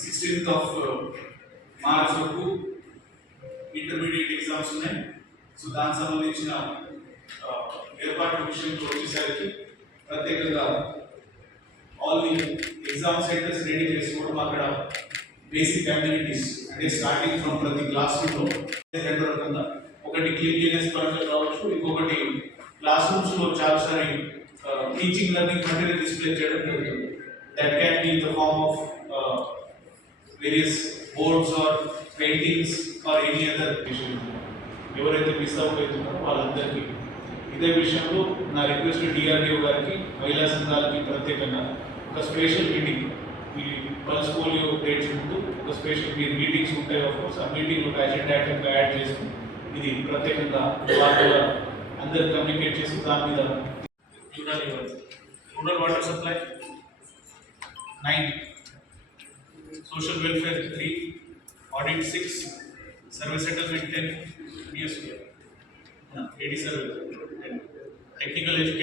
Sixteenth of March వరకు intermediate exams ఉన్నాయి so దానికి సంబంధించిన ఆ, ఏర్పాట్ల విషయంలో వచ్చేసరికి ప్రత్యేకంగా all the exam centres ready చేసుకోవడం అక్కడ బేసిక్ కమ్యూనిటీస్ అంటే స్టార్టింగ్ ఫ్రమ్ ప్రతి క్లాస్ రూమ్లో రెండు రకంగా ఒకటి క్లీన్లీనెస్ పరంగా కావచ్చు ఇంకొకటి క్లాస్ రూమ్స్ లో చాలాసారి టీచింగ్ లెర్నింగ్ మెటీరియల్ డిస్ప్లే చేయడం జరుగుతుంది that can be in the form of various boards or paintings or any other ఎవరైతే మిస్ అవుతున్నారో వాళ్ళందరికీ ఇదే విషయంలో నా రిక్వెస్ట్ డిఆర్డిఓ గారికి మహిళా సంఘాలకి ప్రత్యేకంగా ఒక స్పెషల్ మీటింగ్ ఈ పల్స్ పోలియో డేట్స్ ముందు ఒక స్పెషల్ మీ మీటింగ్స్ ఉంటాయి ఆఫ్ కోర్స్ ఆ మీటింగ్ ఒక అజెండా ఐటమ్గా యాడ్ చేసి ఇది ప్రత్యేకంగా వాళ్ళ అందరు కమ్యూనికేట్ చేసి దాని మీద చూడాలి rural water supply nine social welfare 3, audit 6, service settlement 10, PSU, AD and technical education.